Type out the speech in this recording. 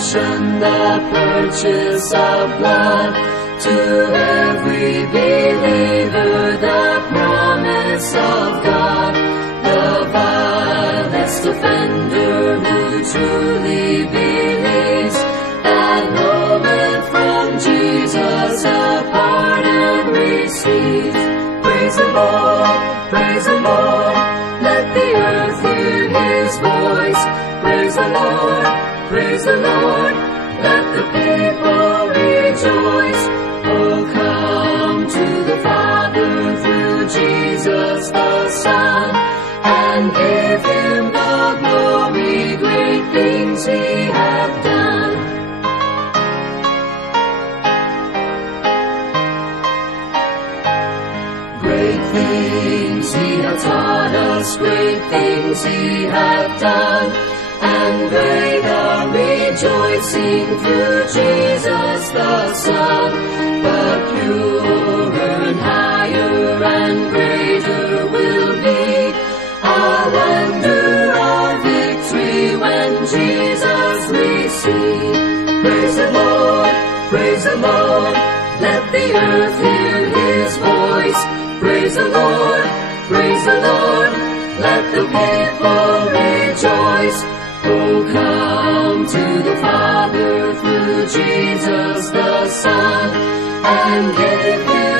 redemption, the purchase of blood. To every believer, the promise of God. The vilest offender who truly believes that moment from Jesus a pardon receives. Praise the Lord, praise the Lord, let the earth hear His voice. Praise the Lord, praise the Lord, let the people rejoice. Oh, come to the Father through Jesus the Son, and give Him the glory, great things He hath done. Great things He hath taught us, great things He hath done, and great our rejoicing through Jesus the Son. But purer and higher and greater will be our wonder, our victory when Jesus we see. Praise the Lord, praise the Lord, let the earth hear His voice. Praise the Lord, praise the Lord, let the people rejoice. Oh, come to the Father through Jesus the Son, and give Him